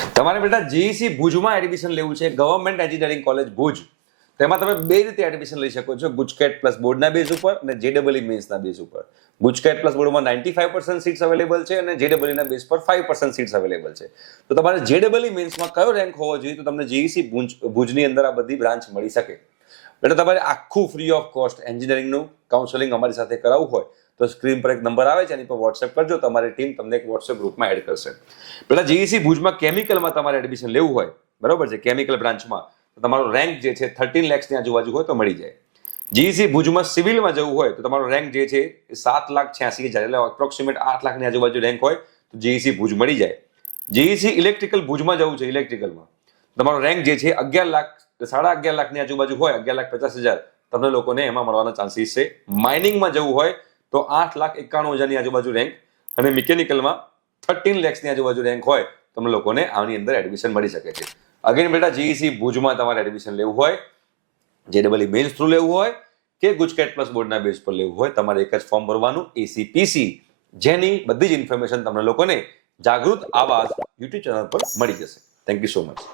તમારે બેટા જીઈસી ભુજમાં એડમિશન લેવું છે, ગવર્મેન્ટ એન્જિનિયરિંગ કોલેજ ભુજ. તેમાં તમે બે રીતે એડમિશન લઈ શકો છો, ગુજકેટ પ્લસ બોર્ડના બેઝ ઉપર અને જેડબલઈ મેન્સના બેઝ ઉપર. ગુજકેટ પ્લસ બોર્ડમાં 95% સીટ્સ અવેલેબલ છે અને જેડબલઈના બેઝ પર 5% સીટ્સ અવેલેબલ છે. તો તમારે જેડબલઈ મેન્સમાં કયો રેન્ક હોવો જોઈએ તો તમને જીઈસી ભુજની અંદર આ બધી બ્રાન્ચ મળી શકે. એટલે તમારે આખું ફ્રી ઓફ કોસ્ટ એન્જિનિયરિંગનું કાઉન્સેલિંગ અમારી સાથે કરાવવું હોય તો સ્ક્રીન પર એક નંબર આવે છે, એની પર વોટ્સએપ કરજો, તમારી ટીમ તમને એક વોટ્સએપ ગ્રુપમાં એડ કરશે. પેલા જીઈસી ભુજમાં કેમિકલમાં તમારે એડમિશન લેવું હોય, બરોબર છે, કેમિકલ બ્રાન્ચમાં, તો તમારો રેન્ક જે છે 13 લાખની આજુબાજુ હોય તો મળી જાય. જીઈસી ભુજમાં સિવિલમાં જવું હોય તો તમારો રેન્ક જે છે 7,86,000 એટલે એપ્રોક્સિમેટ 8 લાખની આજુબાજુ રેન્ક હોય તો જીઈસી ભુજ મળી જાય. જીઈસી ઇલેક્ટ્રિકલ ભુજમાં જવું છે, ઇલેક્ટ્રિકલમાં તમારો રેન્ક જે છે 11 લાખ 11.5 લાખની આજુબાજુ હોય, 11,50,000 તમને લોકોને એમાં મળવાના ચાન્સીસ છે. માઇનિંગમાં જવું હોય તો 8,91,000ની આજુબાજુ રેન્ક અને મિકેનિકલમાં 13 લાખની આજુબાજુ રેન્ક હોય તમને લોકોને આની અંદર એડમિશન મળી શકે છે. અગેન બેટા જીઈસી ભુજમાં તમારે એડમિશન લેવું હોય, જેડબલઈ મેન્સ થ્રુ લેવું હોય કે ગુજકેટ પ્લસ બોર્ડના બેઝ પર લેવું હોય, તમારે એક જ ફોર્મ ભરવાનું, એસીપીસી, જેની બધી જ ઇન્ફોર્મેશન તમને લોકોને જાગૃત આવાજ યુટ્યુબ ચેનલ પર મળી જશે. Thank you so much.